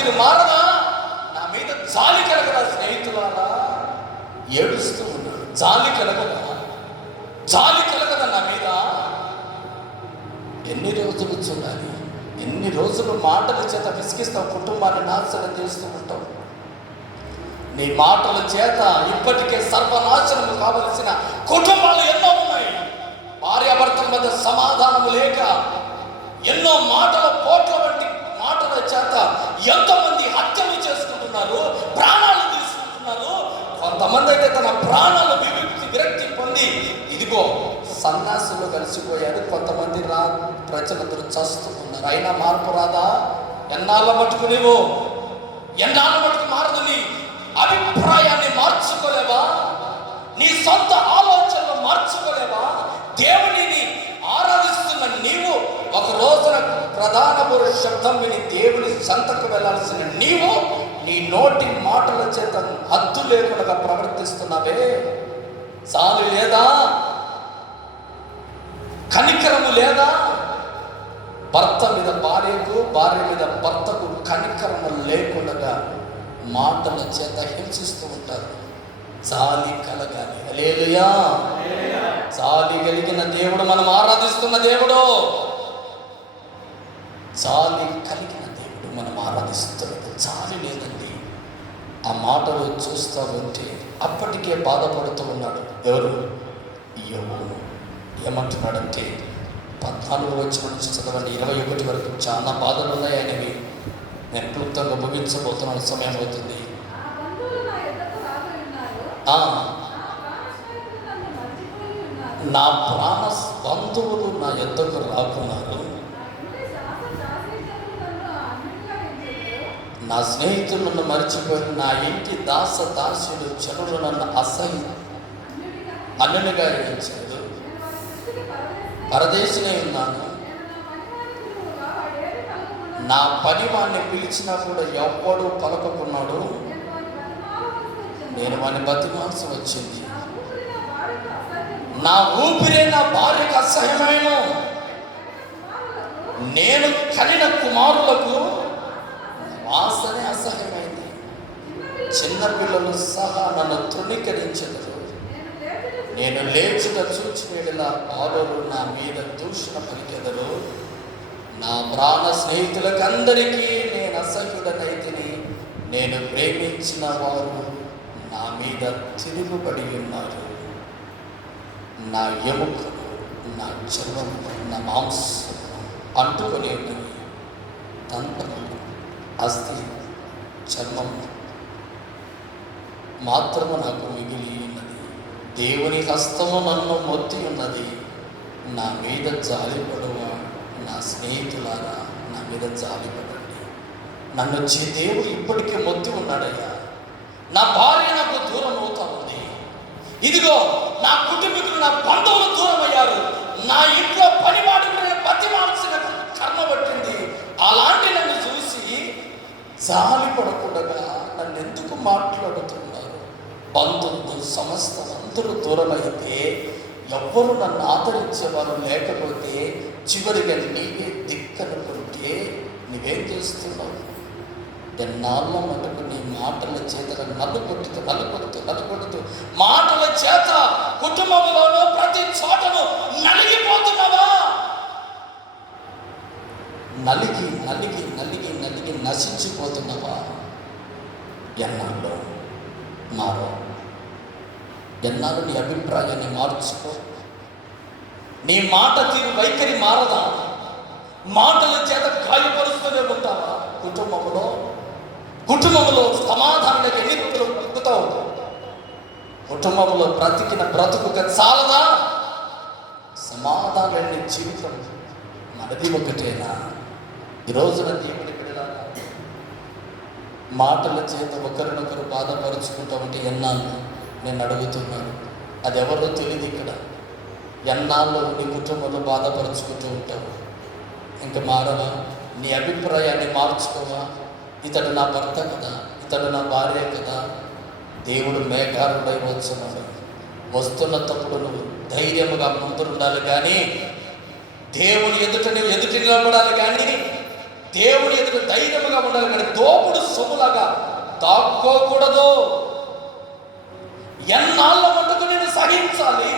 తీరు మారదా? నా మీద జాలి కలగదా? స్నేహితులారా, ఏడుస్తూ ఉన్నాడు. జాలి కలగదా? జాలి కలగదా నా మీద? ఎన్ని రోజులు చూడాలి? ఎన్ని రోజులు మాటల చేత విసిగిస్తావు, కుటుంబాన్ని నాశనం చేస్తూ ఉంటావు. నీ మాటల చేత ఇప్పటికే సర్వనాశనము కావలసిన కుటుంబాలు ఎన్నో ఉన్నాయి. భార్యాభర్తల మధ్య సమాధానము లేక ఎన్నో మాటల పోట్ల వంటి మాటల చేత ఎంతోమంది హత్యలు చేసుకుంటున్నారు, ప్రాణాలు తీసుకుంటున్నారు. కొంతమంది అయితే తన ప్రాణాలు విరక్తి పొంది ఇదిగో సన్యాసులు కలిసిపోయారు. కొంతమంది ప్రజలందరూ చస్తూ ఉన్నారు. అయినా మార్పు రాదా? ఎన్నాళ్ళ మటుకు నీవు, ఎన్నాళ్ళ మటుకు మారదు? నీ అభిప్రాయాన్ని మార్చుకోలేవా? నీ సొంత ఆలోచనలు మార్చుకోలేవా? దేవునిని ఆరాధిస్తున్న నీవు ఒక రోజున ప్రధాన పురుష శబ్దం విని దేవుని సంతకు వెళ్ళాల్సిన నీవు నీ నోటి మాటల చేత హద్దు లేకుండా ప్రవర్తిస్తున్నావే. చాలు లేదా? కనికరము లేదా? భర్త మీద భార్యకు, భార్య మీద భర్తకు కనికరము లేకుండా మాటల చేత హింసిస్తూ ఉంటారు. జాలి కలగాలి. హల్లెలూయా. జాలి కలిగిన దేవుడు మనం ఆరాధిస్తున్న దేవుడు. జాలి కలిగిన దేవుడు మనం ఆరాధిస్తున్నది. జాలి లేదండి. ఆ మాటలు చూస్తూ ఉంటే అప్పటికే బాధపడుతూ ఉన్నాడు. ఎవరు? యోబు. ఏమంటున్నాడంటే 14 వచ్చిన నుంచి చదవండి 21 వరకు చాలా బాధలు ఉన్నాయి ఆయనవి. నేను క్లుప్తంగా ముగించబోతున్నాను, సమయం అవుతుంది. నా ప్రాణ బంధువులు నా యొద్దకు రాకున్నారు, నా స్నేహితులు నన్ను మర్చిపోయి నా ఇంటి దాస దాసులు చెరువులు నన్ను అన్నునిగా ఎంచారు. పరదేశినే ఉన్నాను. నా పని వాడిని పిలిచినా కూడా ఎవ్వడు పలకకున్నాడు. నేను వాడిని బతిమాల్సి వచ్చింది. నా ఊపిరే నా భార్యకు అసహ్యమైన, నేను కనిన కుమారులకు వాసనే అసహ్యమైంది. చిన్నపిల్లలు సహా నన్ను తృణీకరించెదరు. నేను లేచిన చూచినలా బాలురు నా మీద దూషణ పలికెదరు. నా ప్రాణ స్నేహితులకు అందరికీ నేను అసహ్యుడనైతిని. నేను ప్రేమించిన వారు నా మీద తిరుగుబడి ఉన్నారు. నా ఎముకలు, నా చర్మం, నా మాంసం అంటుకొని ఉన్నవి. దంతము, అస్థి, చర్మం మాత్రము నాకు మిగిలి ఉన్నది. దేవుని హస్తము నన్ను మొత్తి ఉన్నది. నా మీద జాలిపడువా నా స్నేహితులారా, నా మీద జాలిపడండి. నన్ను వచ్చి దేవుడు ఇప్పటికే మొత్తి ఉన్నాడయ్యా. నా భార్య నాకు దూరం అవుతా ఉంది. ఇదిగో నా కుటుంబీకులు, నా బంధువులు దూరం అయ్యారు. నా ఇంట్లో పనివాడిని నేను బతిమాల్సిన కర్మ పట్టింది. అలాంటి నన్ను చూసి జాలిపడకుండా నన్ను ఎందుకు మాట్లాడుతున్నారు? బంధువులు సమస్తం అందరూ దూరమైతే ఎవ్వరు నన్ను ఆదరించేవారు లేకపోతే చివరిగా నీవే దిక్కనుకుంటే నువ్వేం చేస్తున్నావు? ఎన్నాళ్ళ మటుకు నీ మాటల చేత నలుకొడుతూ మాటల చేత కుటుంబంలోనూ ప్రతి చోటను నలిగిపోతున్నావా? నలిగి నలిగి నలిగి నలిగి నశించిపోతున్నావా? ఎన్నాళ్ళు మారో? ఎన్నాళ్ళు నీ అభిప్రాయాన్ని మార్చుకో. నీ మాట తీరు వైఖరి మారదా? మాటల చేత గాయపరుస్తూనే ఉంటావా? కుటుంబంలో సమాధానానికి ఎన్నికలు పలుకుతావు. కుటుంబంలో బ్రతికిన బ్రతుకుగా చాలదా? సమాధానాన్ని జీవితం మనది ఒకటేనా? ఈరోజున దేవుడి బిడ్డలారా, మాటల చేత ఒకరినొకరు బాధపరుచుకుంటా ఉంటే ఎన్నాళ్ళు? నేను అడుగుతున్నాను. అది ఎవరో తెలియదు. ఇక్కడ ఎన్నాళ్ళు నీ కుటుంబంలో బాధపరుచుకుంటూ ఉంటావు? ఇంకా మారవా? నీ అభిప్రాయాన్ని మార్చుకోవా? ఇతడు నా భర్త కదా, ఇతడు నా భార్య కదా. దేవుడు మేఘారుడై వచ్చున్నాడు. వస్తున్నప్పుడు నువ్వు ధైర్యముగా ముందుండాలి కానీ, దేవుని ఎదుట నువ్వు ఎదుటి నిలబడాలి కానీ, దేవుని ఎదుట ధైర్యముగా ఉండాలి, కానీ దోపుడు సొమ్ములాగా దాక్కోకూడదు. ఎన్నాళ్ళ మటుకు నేను సహించాలి,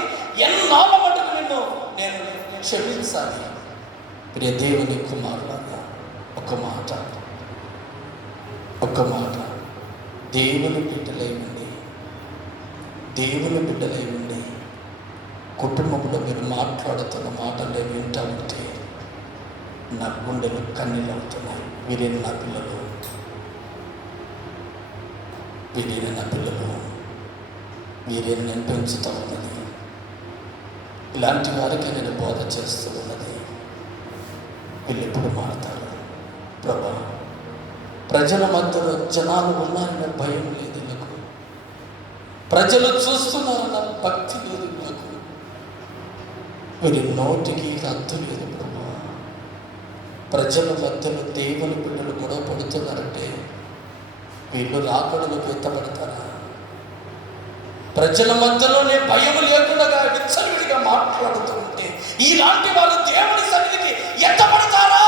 ఎన్నాళ్ళ మటుకు నేను క్షమించాలి. ప్రియ దేవుని కుమారులాగా ఒక మాట దేవుని బిడ్డలైండి, దేవుని బిడ్డలైండి. కుటుంబంలో మీరు మాట్లాడుతున్న మాటలు వింటా ఉంటే నా గుండెలు కన్నీళ్ళు అవుతున్నాయి. వీరేని నా పిల్లలు, వీరేని నేను పెంచుతూ ఉన్నది. ఇలాంటి వారికి నేను బోధ చేస్తూ ఉన్నది. వీళ్ళు ఎప్పుడు మారుతారు ప్రభా? ప్రజల మధ్యలో జనాలు ఉన్నారన్న భయం లేదు నాకు, ప్రజలు చూస్తున్నారన్న భక్తి లేదు నాకు, వీరి నోటికి రద్దు లేదు ప్రభా. ప్రజల మధ్యలో దేవుని బిడ్డలు గొడవ పడుతున్నారంటే వీళ్ళు రాకడలకు ఎత్తబడతారా? ప్రజల మధ్యలోనే భయం లేకుండా విచ్చలవిడిగా మాట్లాడుతూ ఉంటే ఇలాంటి వాళ్ళు దేవుని సన్నిధికి ఎత్తబడతారా?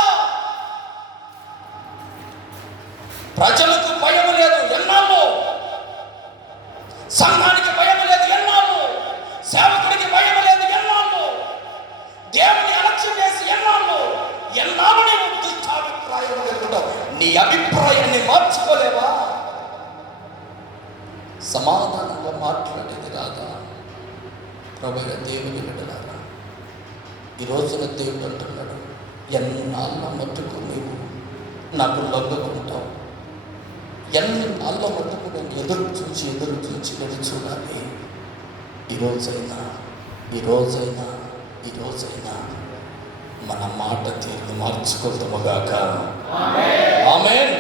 ప్రజలకు భయం లేదు ఎన్నాళ్ళు, సంఘానికి భయం లేదు ఎన్నాళ్ళు, సేవకుడికి భయం లేదు ఎన్నాళ్ళు, దేవుని అలక్ష్యం చేసి ఎన్నాళ్ళు నీవు దుష్టాభిప్రాయం కలుగుతావు. నీ అభిప్రాయాన్ని మార్చుకోలేవా? సమాధానంగా మాట్లాడేది రాదా? ప్రభువైన దేవుని బిడ్డలారా, ఈ రోజున దేవుడు అంటున్నాడు, ఎన్నాళ్ళ మట్టుకు నీవు నాకు లొంగకుంటావు, ఎన్నాళ్ళ మట్టుకు నేను ఎదురు చూచి నేను చూడాలి. ఈరోజైనా మన మాట తీరు మార్చుకుంటాముగాక. ఆమేన్.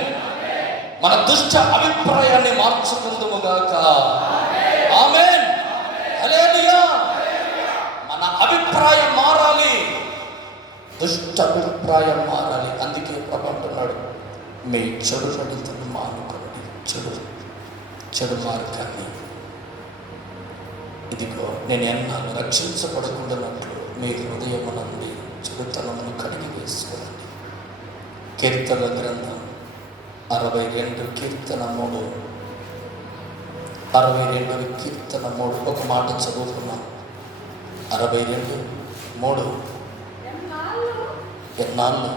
మన దుష్ట అభిప్రాయాన్ని మార్చుకుందుముగాక. ఆమేన్. హల్లెలూయా. మన అభిప్రాయం మారాలి, దుష్ట అభిప్రాయం మారాలి. అందుకే ప్రభు అంటున్నాడు, మీ చెడు నడతను మానుకోండి, చెడు మార్గాన్ని. ఇదిగో నేను ఎన్నాళ్ళు రక్షించబడకుండానట్లు మీ హృదయం నుండి చెడుతనమును కడిగి వేసుకోండి. కీర్తన గ్రంథం 62 కీర్తన 3, 62 కీర్తన 3 ఒక మాట చదువుకున్నాం. 62:3 ఎన్నాళ్ళు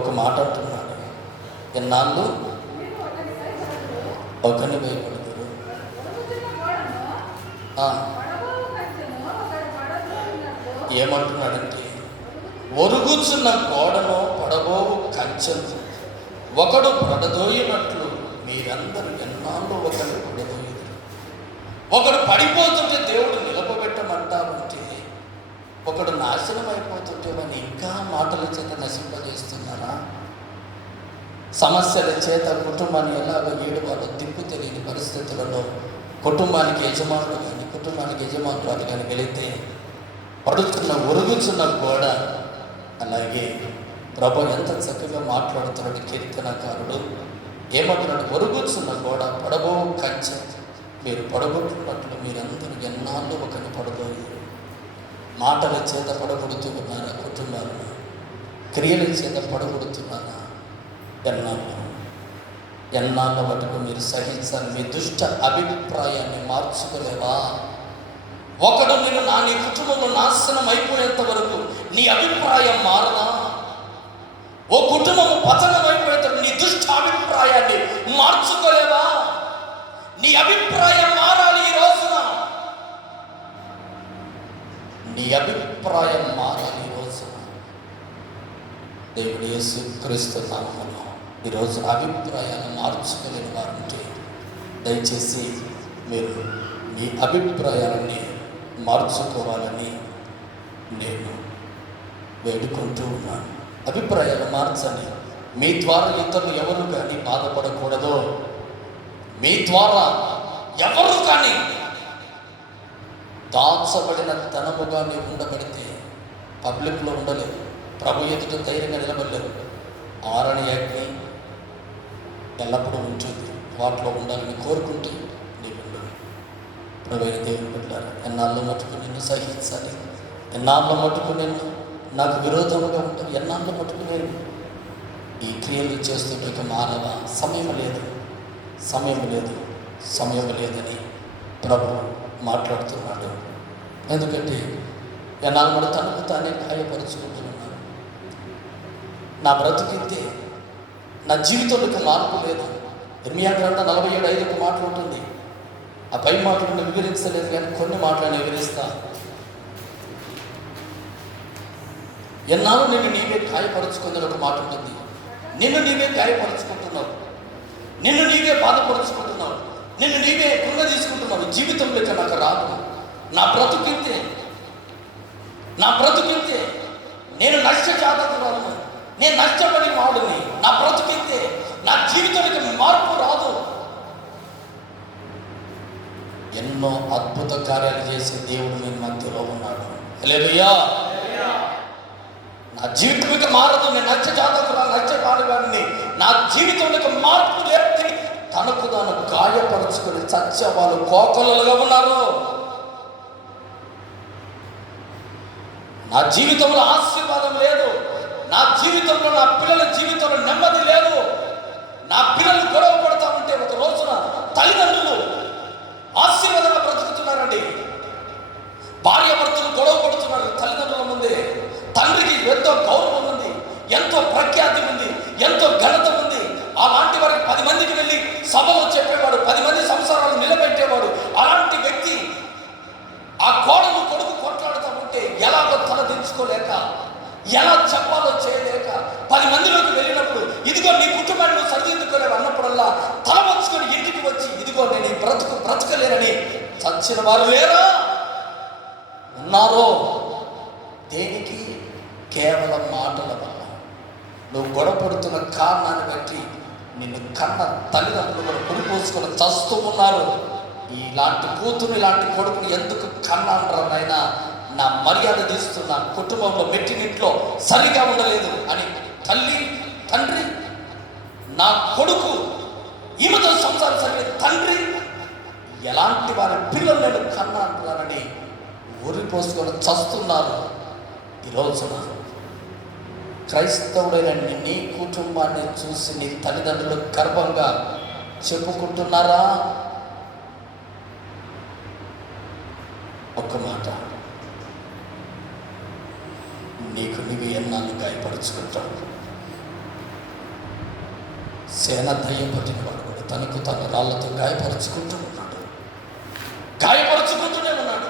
ఒక మాట అంటున్నాడు, ఎన్నాళ్ళు ఒకని భయపడదురు. ఏమంటున్నాడంటే, ఒరుగుచున్న గోడను పడబోవు కంచెను ఒకడు పడదోయినట్లు మీరందరూ ఎన్నాళ్ళు ఒకరు పడదోయుదురు. ఒకడు పడిపోతుంటే దేవుడు నిలబెట్టమంటామంటే, ఒకడు నాశనం అయిపోతుంటే మనం ఇంకా మాటల చేత నశింపజేస్తున్నారా? సమస్యల చేత కుటుంబాన్ని ఎలాగో ఏడువాలో దిక్కు తెలియని పరిస్థితులలో కుటుంబానికి యజమానురాలు కానీ వెళితే ఒరుగుచున్న గోడ. అలాగే ప్రభు ఎంత చక్కగా మాట్లాడుతున్నాడు కీర్తనకారుడు. ఏమంటున్నాడు? ఒరుగుచున్న గోడ పడబో కంచె మీరు పడగొట్టున్నట్లు మీరందరూ ఎన్నాళ్ళు ఒకరిని పడబోయి. మాటల చేత పడగొడుతూ ఉన్నారా? కుటుంబాలను క్రియల చేత పడగొడుతున్నారా? ఎన్నాళ్ళ మటుకు మీరు సహించాలి. మీ దుష్ట అభిప్రాయాన్ని మార్చుకోలేవా? ఒకడు నేను నీ కుటుంబంలో నాశనం అయిపోయేంత వరకు నీ అభిప్రాయం మారదా? ఓ కుటుంబం పతనం అయిపోయేంత నీ దుష్ట అభిప్రాయాన్ని మార్చుకోలేవా? నీ అభిప్రాయం మారాలి. ఈ రోజున నీ అభిప్రాయం మారాలి. ఈ రోజున దేవుడు యేసుక్రీస్తు నామములో ఈరోజు అభిప్రాయాన్ని మార్చుకోలేని వారంటే దయచేసి మీరు మీ అభిప్రాయాలని మార్చుకోవాలని నేను వేడుకుంటూ ఉన్నాను. అభిప్రాయాలు మార్చండి. మీ ద్వారా ఇతరులు ఎవరు కానీ బాధపడకూడదు. మీ ద్వారా ఎవరు కానీ దాచబడిన ధనముగా నీవు ఉండబడితే పబ్లిక్లో ఉండలేవు, ప్రభు ఎదుట ధైర్యంగా నిలబడలేవు. ఆరని అగ్ని ఎల్లప్పుడూ ఉంటుంది, వాటిలో ఉండాలని కోరుకుంటే నీవు ఉండవు. ప్రభువైన దేవుని బిడ్డలారా, ఎన్నాళ్ళు మటుకు నిన్ను సహించాలి, ఎన్నాళ్ళ మటుకు నిన్ను నాకు విరోధంగా ఉంటారు. ఎన్నాళ్ళు మటుకు నేను ఈ క్రియలు చేస్తుంటే మానవా, సమయం లేదు, సమయం లేదు, సమయం లేదని ప్రభు మాట్లాడుతున్నాడు. ఎందుకంటే ఎన్నాళ్ళు కూడా తనకు తానే గాయపరుచుకుంటున్నాను. నా బ్రతుకింతే, నా జీవితంలోకి మార్పు లేదు. ఇర్మియా గ్రంథం 47:5 మాటలు ఉంటుంది. ఆ పై మాటలను వివరించలేదు కానీ కొన్ని మాటలను వివరిస్తా. ఎన్నాళ్ళు నిన్ను నీవే గాయపరుచుకుందని ఒక మాట ఉంటుంది. నిన్ను నీవే గాయపరుచుకుంటున్నావు, నిన్ను నీవే బాధపరుచుకుంటున్నావు, నిన్ను నీవే కృంగ తీసుకుంటున్నావు. జీవితంలోకి నాకు రాదు, నా బ్రతుకింతే, నా బ్రతుకింతే, నేను నష్టజాతకురాలను, నేను నష్టపడి వాడుని, నా బ్రతుకింతే, నా జీవితానికి మార్పు రాదు. ఎన్నో అద్భుత కార్యాలు చేసే దేవుడు నేను మధ్యలో ఉన్నాడు. హల్లెలూయా. నా జీవితంలోకి మారదు, నేను నష్టజాతకురాలు, నష్టపాడుగాని, నా జీవితంలోకి మార్పు లేని తనకు తాను గాయపరుచుకొని చచ్చే వాళ్ళు కోకొల్లలుగా ఉన్నారు. నా జీవితంలో ఆశీర్వాదం లేదు, నా జీవితంలో, నా పిల్లల జీవితంలో నెమ్మది లేదు. నా పిల్లలు గొడవ పడతా ఉంటే ఒక రోజున తల్లిదండ్రులు ఆశీర్వాదంగా బ్రతుకుతున్నారండి. భార్యాభర్తలు గొడవ పడుతున్నారు తల్లిదండ్రుల ముందే. తండ్రికి ఎంతో గౌరవం ఉంది, ఎంతో ప్రఖ్యాతి ఉంది, ఎంతో ఘనత ఉంది. అలాంటి వారికి 10 మందికి వెళ్ళి సభలో చెప్పేవాడు, 10 మంది సంసారాలు నిలబెట్టేవాడు. అలాంటి వ్యక్తి ఆ కోడలు కొడుకు కొట్లాడుతూ ఉంటే ఎలాగో తల దించుకోలేక, ఎలా చెప్పాలో చేయలేక 10 మందిలోకి వెళ్ళినప్పుడు ఇదిగో నీ కుటుంబాన్ని నువ్వు సరిదిద్దుకోలేవు అన్నప్పుడల్లా తల వంచుకొని ఇంటికి వచ్చి ఇదిగో నేను ఈ బ్రతకలేనని చచ్చిన వారు లేరా? ఉన్నారో. దేనికి? కేవలం మాటల వల్ల. నువ్వు గొడవపడుతున్న కారణాన్ని బట్టి నిన్ను కన్న తల్లిదండ్రులు కూడా కొనిపోసుకొని చస్తూ ఉన్నారు. ఇలాంటి కూతురు, ఇలాంటి కొడుకుని ఎందుకు కన్నానైనా నా మర్యాద తీస్తున్నా, కుటుంబంలో మెట్టినింట్లో సరిగా ఉండలేదు అని తల్లి తండ్రి, నా కొడుకు ఈమెతో సంసారం సరిగే తండ్రి, ఎలాంటి వారి పిల్లలు నేను కన్నా అంటున్నారని ఊరిపోసుకొని చస్తున్నారు. ఈ రోజున క్రైస్తవుడైన నీ కుటుంబాన్ని చూసి నీ తల్లిదండ్రులు గర్వంగా చెప్పుకుంటున్నారా? ఒక్క మాట, నీకు నీవు ఎన్నాళ్ళు గాయపరుచుకుంటావు? సేన దయ్యం పట్టిన వాడు కూడా తనకు తన రాళ్లతో గాయపరుచుకుంటూ ఉన్నాడు, గాయపరుచుకుంటూనే ఉన్నాడు.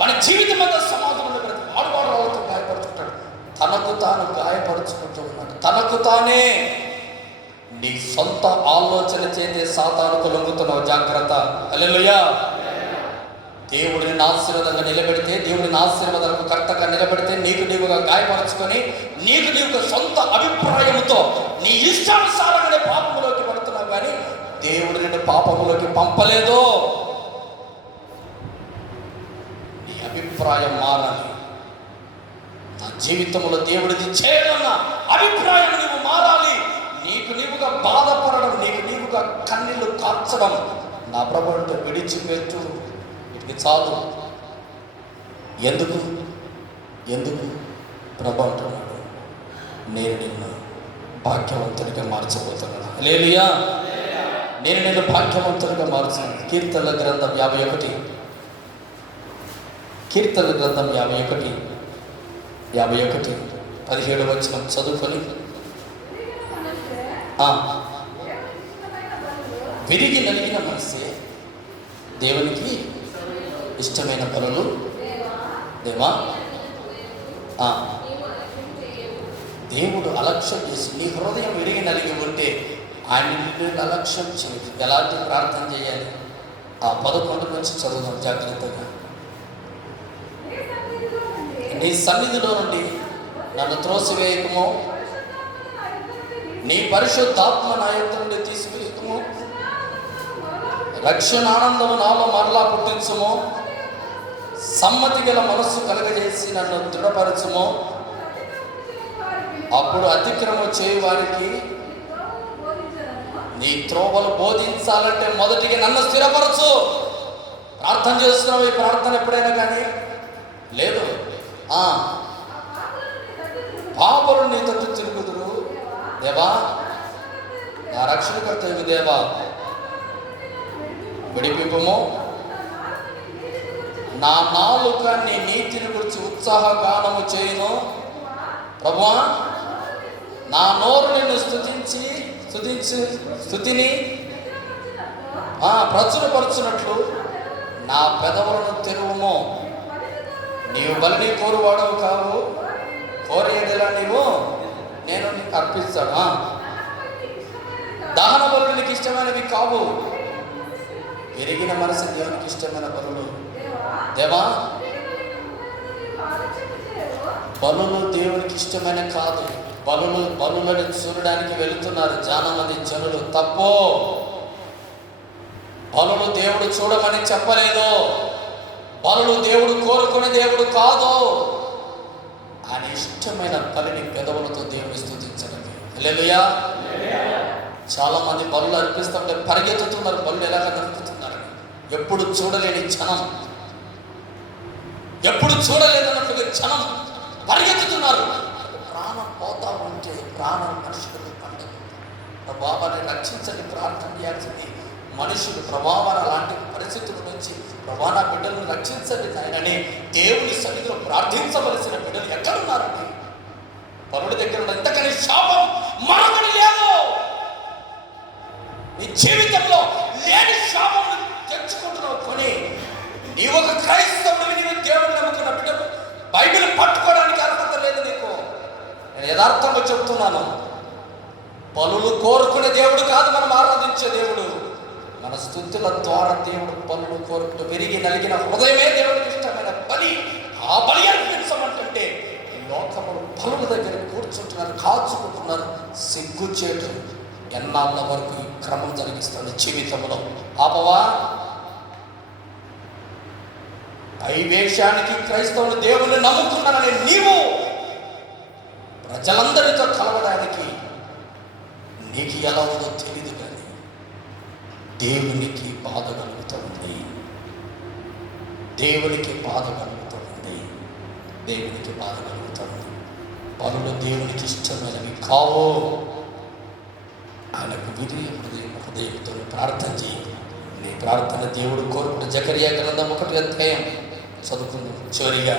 మన జీవితం అంతా సమాధానంలో పెడితే వాడు రాళ్లతో గాయపరుచుకుంటాడు, తనకు తాను గాయపరుచుకుంటూ ఉన్నాడు. తనకు తానే. నీ సొంత ఆలోచన చేసే సాతానుకు లొంగుతున్నావు, జాగ్రత్త. హల్లెలూయా. దేవుడిని ఆశీర్వాదంగా నిలబెడితే, దేవుడిని ఆశీర్వాదాలకు కర్తగా నిలబెడితే నీకు నీవుగా గాయపరచుకొని నీకు నీవు సొంత అభిప్రాయంతో నీ ఇష్టానుసారంగానే పాపములోకి పడుతున్నావు. కానీ దేవుడు నిన్ను పాపములోకి పంపలేదు. నీ అభిప్రాయం మారాలి. నా జీవితంలో దేవుడిది చేయడన్న అభిప్రాయం నీవు మారాలి. నీకు నీవుగా బాధపడడం, నీకు నీవుగా కన్నీళ్లు కార్చడం నా ప్రభువుతో విడిచిపెట్టు. ఇది చాలు. ఎందుకు ఎందుకు ప్రభు అంటున్నాడు, నేను నిన్ను భాగ్యవంతుడిగా మార్చబోతున్నాను. హల్లెలూయా. నేను నిన్ను భాగ్యవంతుడిగా మార్చాను. కీర్తనల గ్రంథం 51, కీర్తనల గ్రంథం 51 17 వచనం చదువుకొని, విరిగి నలిగిన మనసే దేవునికి ఇష్టమైన పనులు దేవా. దేవుడు అలక్ష్యం చేసి నీ హృదయం విరిగి నలిగి ఉంటే ఆయన అలక్ష్యం చేయదు. ఎలాంటి ప్రార్థన చేయాలి? 11 నుంచి చదువుదాం జాగ్రత్తగా. నీ సన్నిధిలో నుండి నన్ను త్రోసివేయకము, నీ పరిశుద్ధాత్మ నా యొద్ద నుండి తీసివేయకము, రక్షణ ఆనందము నాలో మరలా పుట్టించుము, సమ్మతి గల మనస్సు కలగజేసి నన్ను దృఢపరచుము. అప్పుడు అతిక్రమం చేయు వారికి నీ త్రోవలు బోధించాలంటే మొదటిగా నన్ను స్థిరపరచు. ప్రార్థన చేస్తున్నావు. ఈ ప్రార్థన ఎప్పుడైనా కానీ లేదు. పాపలు నీ తట్టు తిరుగుదురు. దేవా, నా రక్షణకర్త దేవా, విడిపింపుము. నా నాలుక నీ నీతిని గురించి ఉత్సాహగానము చేయును. ప్రభువా, నా నోరు నిన్ను స్తుతిని ప్రచురపరచునట్లు నా పెదవులను తెరువుము. నీవు బలిని కోరువాడవు కావు, కోరేదెలా నేను నీకు అర్పిస్తాను. దహన బలులు నీకు ఇష్టమైనవి కావు, ఎరిగిన మనసు దేవునికి ఇష్టమైన బలులు. దేవా, బలులు దేవునికి ఇష్టమైన కాదు. బలులను చూడడానికి వెళుతున్నారు చాలా మంది జనులు. తప్పు. బలులు దేవుడు చూడమని చెప్పలేదు. బలులు దేవుడు కోరుకునే దేవుడు కాదు. ఆయన ఇష్టమైన బలిని పెదవులతో దేవుని స్తుతించడం. హల్లెలూయా. చాలా మంది బలులు అర్పిస్తుంటే పరిగెత్తుతున్నారు. బలులు ఎలాగ నడుపుతున్నారు? ఎప్పుడు చూడలేని జనం, ఎప్పుడు చూడలేదన్నట్టుగా జనం పరిగెత్తుతున్నారు. ప్రాణం పోతా ఉంటే ప్రాణం మనుషులకు పండుగ. ప్రభావాన్ని రక్షించని ప్రార్థన చేయాల్సింది మనుషులు. ప్రభావాన్ని అలాంటి పరిస్థితుల నుంచి ప్రభా నా బిడ్డలను రక్షించండి నాయనని దేవుని సన్నిధిలో ప్రార్థించవలసిన బిడ్డలు ఎక్కడున్నారండి? పరుడి దగ్గర ఉన్న ఎంతకని శాపం మరొకటి లేదు. నీ జీవితంలో లేని శాపం తెచ్చుకుంటున్నావు. కొని నీ ఒక క్రైస్తవుడిని, నీవు దేవుడిని నమ్ముకున్న బిడ్డలు బైబిల్ పట్టుకోవడానికి అర్హత లేదు నీకు. నేను యథార్థంగా చెప్తున్నాను. బలులు కోరుకునే దేవుడు కాదు మనం ఆరాధించే దేవుడు. మన స్తుతుల ద్వారా దేవుడు బలులు కోరుకుంటూ విరిగి నలిగిన హృదయమే దేవుడికి ఇష్టమైన బలి. ఆ బలి అర్పించమంటే లోకములు బలుల దగ్గర కూర్చుంటున్నారు, కాచుకుంటున్నారు. సిగ్గుచేటు. ఎన్నాళ్ళ వరకు ఈ క్రమం జరిగిస్తాడు జీవితంలో? ఆపవా. ఈ వేషానికి క్రైస్తవులు దేవుని నమ్ముకున్నారని నీవు ప్రజలందరితో కలవడానికి నీకు ఎలా ఉందో తెలియదు, కానీ దేవునికి బాధ కలుగుతుంది. దేవునికి బాధ కలుగుతుంది. దేవునికి బాధ కలుగుతుంది. పనులు దేవునికి ఇష్టమైనవి కావు. ఆయనకు హృదయంతో ప్రార్థన చేయి. నీ ప్రార్థన దేవుడు కోరుకున్న జకరియా గ్రంథం 1వ అధ్యాయం చదువుకుందాం. చివరిగా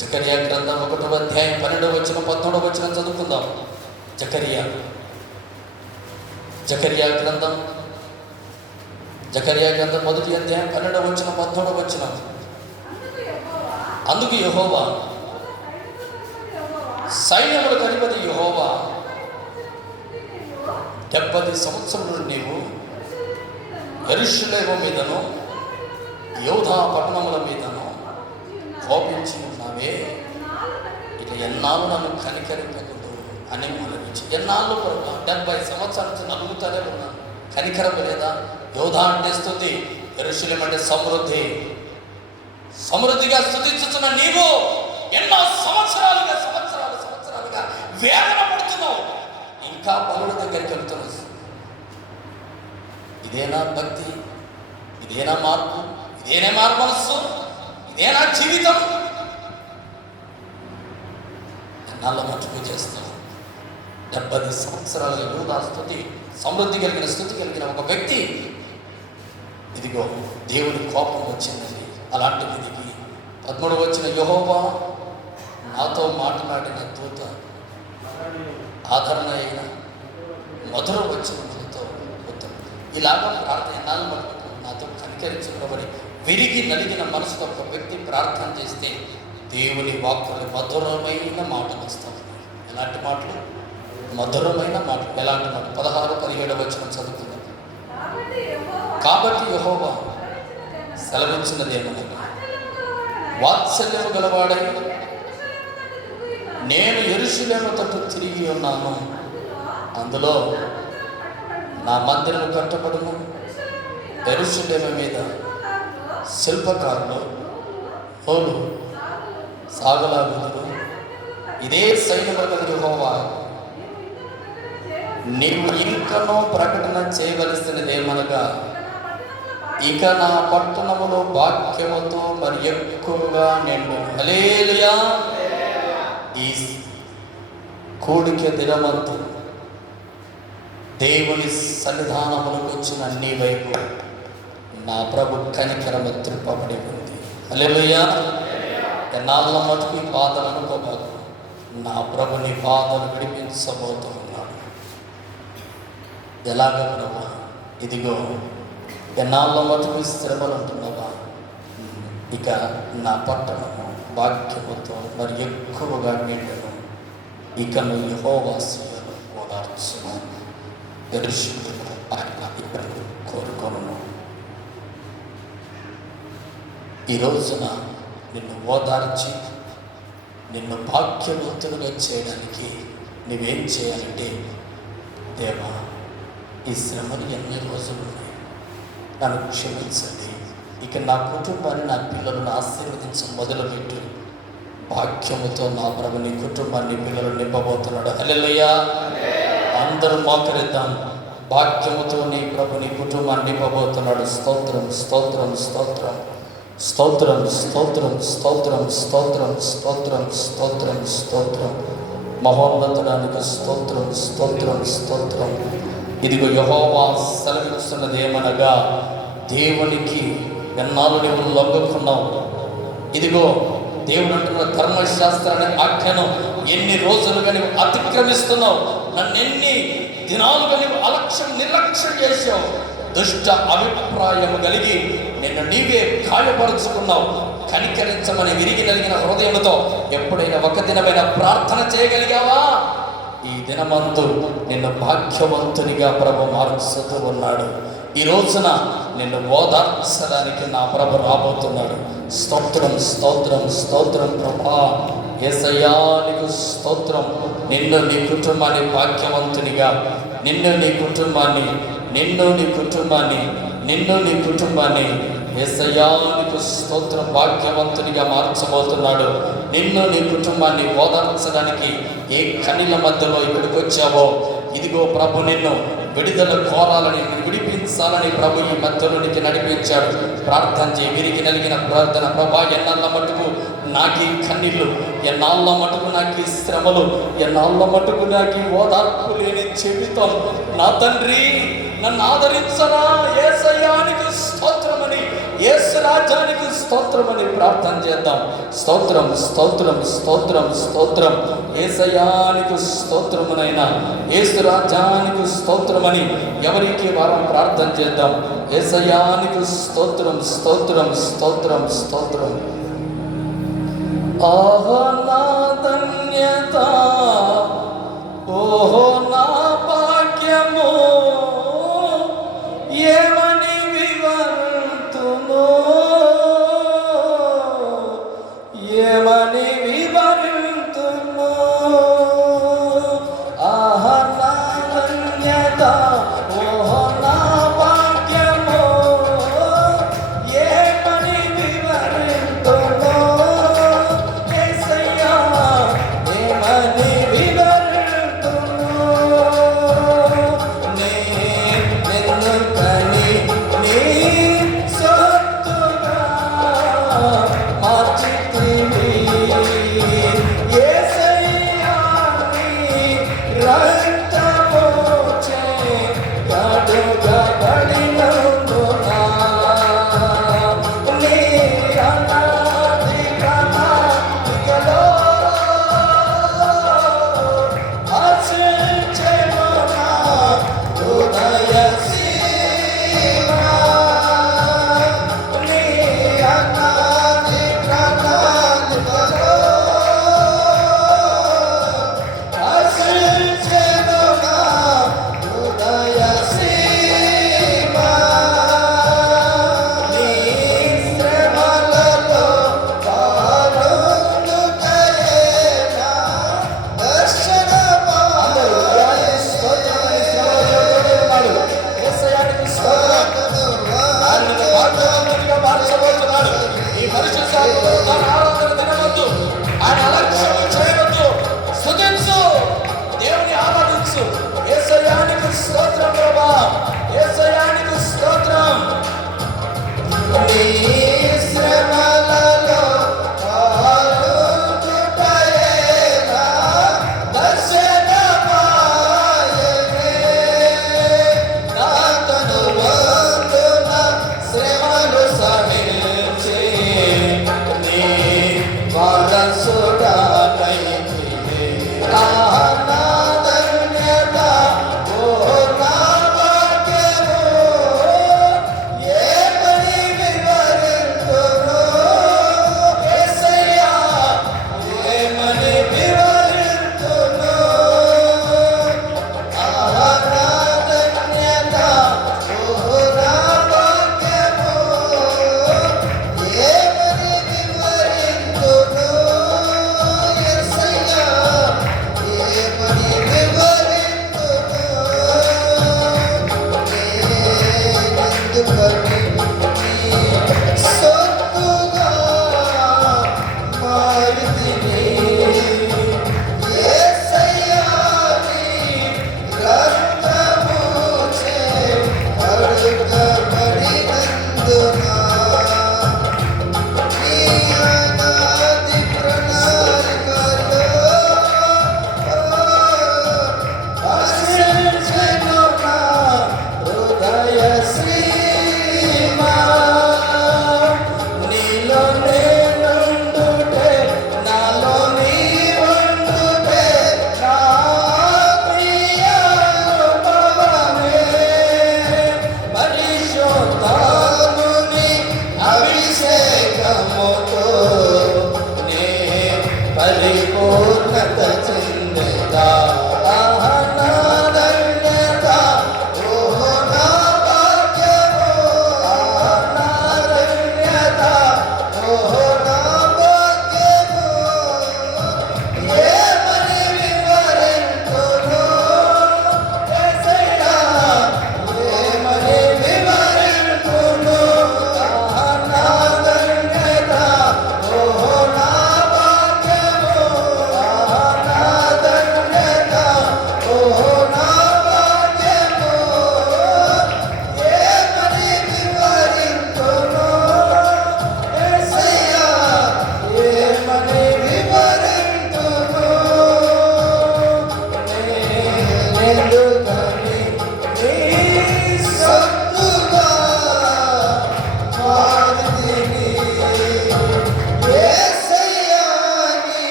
జకరియా గ్రంథం 1వ అధ్యాయం 12వ వచనం 13వ వచనం చదువుకుందాం. జకరియా గ్రంథం 1వ అధ్యాయం 12వ వచనం 13వ వచనం. అందుకు యెహోవా, సైన్యములకు అధిపతి యెహోవా, 70 సంవత్సరములు నీవు యెరూషలేము మీదను యోధా పట్టణముల మీదను కోపించి ఉన్నావే. ఇక ఎన్నాళ్ళు నన్ను కనికరింపకూడదు అని ఆలోచించి. ఎన్నాళ్ళు 70 సంవత్సరాల నుంచి నలుగుతానే ఉన్నాను, కనికరం లేదా? యోధా అంటే స్తుతి, యెరూషలేము అంటే సమృద్ధిగా స్తుతించుతున్న నీవు ఎన్నో సంవత్సరాలుగా వేదన పడుతున్నావు. ఇంకా బలుల దగ్గరికి వెళ్తున్నావు. ఇదేనా భక్తి? ఇదేనా మార్పు? ఇదేనా మార్మనస్సు? ఇదేనా జీవితం? ఎన్నాళ్ళ మట్టుకు చేస్తావు? 70 సంవత్సరాలుగా యోధా స్తుతి, సమృద్ధి కలిగిన స్తుతి కలిగిన ఒక వ్యక్తి, ఇదిగో దేవుని కోపం వచ్చిందని. అలాంటిది ఇది 13వ వచ్చిన యెహోవా నాతో మాట్లాడిన దూత ఆదరణ అయిన మధుర వచనములతో ఇలాగ ప్రార్థన ఎన్నాళ్ళు మటుకు నాతో కనికరించబడి విరిగి నలిగిన మనసుతో ఒక వ్యక్తి ప్రార్థన చేస్తే దేవుని వాక్కులు మధురమైన మాటలు వస్తాయి. ఎలాంటి మాటలు? మధురమైన మాటలు. ఎలాంటి మాటలు? 16-17 వచనం చదువుతున్నాం. కాబట్టి యెహోవా సెలవిచ్చినదేమనగా, వాత్సల్యము గలవాడై నేను యెరూషలేము తట్టు తిరిగి ఉన్నాను. అందులో నా మందిరము కట్టబడును. యెరూషలేము మీద శిల్పకారులు హోలు సాగలాగుదురు. ఇదే సైన్యముల యెహోవా, నీవు ఇంకనూ ప్రకటన చేయవలసినదేమనగా, ఇక నా పట్టణములో వాక్యముతో మరి ఎక్కువగా నిండు. హల్లెలూయా. కూడిక దినమందు దేవుని సన్నిధానములకు వచ్చిన నీ వైపు నా ప్రభు కనికరము త్రిప్పబడి ఉంది. హల్లెలూయా. ఎన్నాళ్ళ మటుకు ఈ బాధలు అనుకోబాకు. నా ప్రభు నీ బాధలు విడిపించబోతూ ఉన్నాడు. ఎలాగ ప్రభు? ఇదిగో ఎన్నాళ్ళ మటుకు శ్రమలు అంటున్నావా? ఇక నా పట్టణము వాక్యముతో మరి ఎక్కువగా నిండను. ఇక నువ్వు యెహోవా సన్నిధిలో ఓదార్చును. దర్శకుడు ఆయన ఇక్కడ కోరుకొను. ఈ రోజున నిన్ను ఓదార్చి నిన్ను భాగ్యవంతులుగా చేయడానికి నువ్వేం చేయాలంటే, దేవా ఈ శ్రమలు ఎన్ని రోజులు ఉన్నాయి, నన్ను క్షమించండి. ఇక నా కుటుంబాన్ని, నా పిల్లలను ఆశీర్వదించ మొదలుపెట్టు. భాగ్యముతో నా ప్రభు నీ కుటుంబాన్ని, పిల్లలు నింపబోతున్నాడు. హల్లెలూయా. అందరూ మోకరిద్దాం. భాగ్యముతో నీ ప్రభు నీ కుటుంబాన్ని నింపబోతున్నాడు. స్తోత్రం, స్తోత్రం, స్తోత్రం, స్తోత్రం, స్తోత్రం, స్తోత్రం, స్తోత్రం, స్తోత్రం, స్తోత్రం, స్తోత్రం. మహోన్నతుడానికి స్తోత్రం, స్తోత్రం, స్తోత్రం. ఇదిగో యెహోవా సెలవిస్తున్నది ఏమనగా, దేవునికి ఎన్నాళ్ళు నువ్వు లొంగకున్నావు. ఇదిగో దేవుడు అంటున్న ధర్మశాస్త్రాన్ని ఆజ్ఞను ఎన్ని రోజులుగా నువ్వు అతిక్రమిస్తున్నావు, నన్ను ఎన్ని దినాలుగా నువ్వు నిర్లక్ష్యం చేసావు. దుష్ట అభిప్రాయం కలిగి నిన్ను నీవే గాయపరుచుకున్నావు. కనికరించమని విరిగి నలిగిన హృదయంతో ఎప్పుడైనా ఒక దినమైన ప్రార్థన చేయగలిగావా? ఈ దినమందు నిన్ను భాగ్యవంతునిగా ప్రభు మార్చుతూ ఉన్నాడు. ఈ రోజున నిన్ను ఓదార్చడానికి నా ప్రభు రాబోతున్నాడు. స్తోత్రం, స్తోత్రం, స్తోత్రం ప్రభా. యేసయ్యా నీకు స్తోత్రం. నిన్ను నీ కుటుంబాన్ని భాగ్యవంతునిగా, నిన్ను నీ కుటుంబాన్ని, నిన్ను నీ కుటుంబాన్ని, నిన్ను నీ కుటుంబాన్ని యేసయ్యా నీకు స్తోత్రం భాగ్యవంతునిగా మార్చబోతున్నాడు. నిన్ను నీ కుటుంబాన్ని ఓదార్చడానికి ఏ కనిల మధ్యలో ఇక్కడికి వచ్చావో, ఇదిగో ప్రభు నిన్ను విడుదల కోరాలని, విడిపించాలని ప్రభు ఈ మధ్యలోనికి నడిపించాడు. ప్రార్థన చేయి. విరిగి నలిగిన ప్రార్థన. ప్రభా ఎన్నాళ్ళ మటుకు నాకు ఈ కన్నీళ్ళు, ఎన్నాళ్ళ మటుకు నాకు ఈ శ్రమలు, ఎన్నాళ్ళ మటుకు నాకు ఈ ఓదార్పు లేని జీవితం. నా తండ్రి నన్ను ఆదరించరా. యేసయ్యానికి స్తోత్రమని, యేసు రాజ్యానికి స్తోత్రమని ప్రార్థన చేద్దాం. స్తోత్రం, స్తోత్రం, స్తోత్రం, స్తోత్రం. యేసయ్యానికి స్తోత్రమునైనా, యేసు రాజ్యానికి స్తోత్రమని ఎవరికి వారం ప్రార్థన చేద్దాం. యేసయ్యానికి స్తోత్రం, స్తోత్రం, స్తోత్రం, స్తోత్రం. ఆహా నా ధన్యత, ఓహో నా భాగ్యము, ఏమని వివరింతును, ఏమని వివరింతును. ఆహా నా ధన్యత, ఓహో నా భాగ్యము, ఏమని వివరింతును. యేసయ్యా ఏమని వివరింతును. నిన్ను కని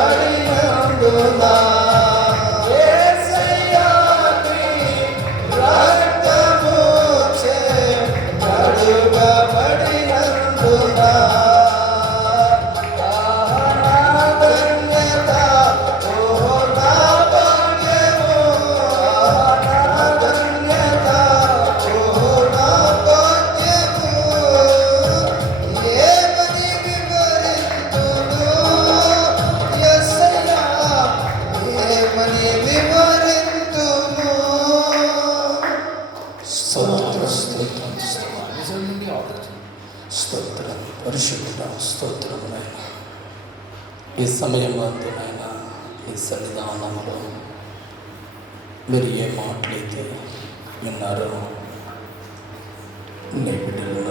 కడుగబడినందున యేసయ్యా నీ రక్తముచే కడుగబడినందున స్తోత్రం పరిశుద్ధ స్తోత్రం నాయన. ఈ సమయం అందు నాయన ఈ సన్నిధానంలో మీరు ఏ మాటలైతే విన్నారో నీ బిడ్డలు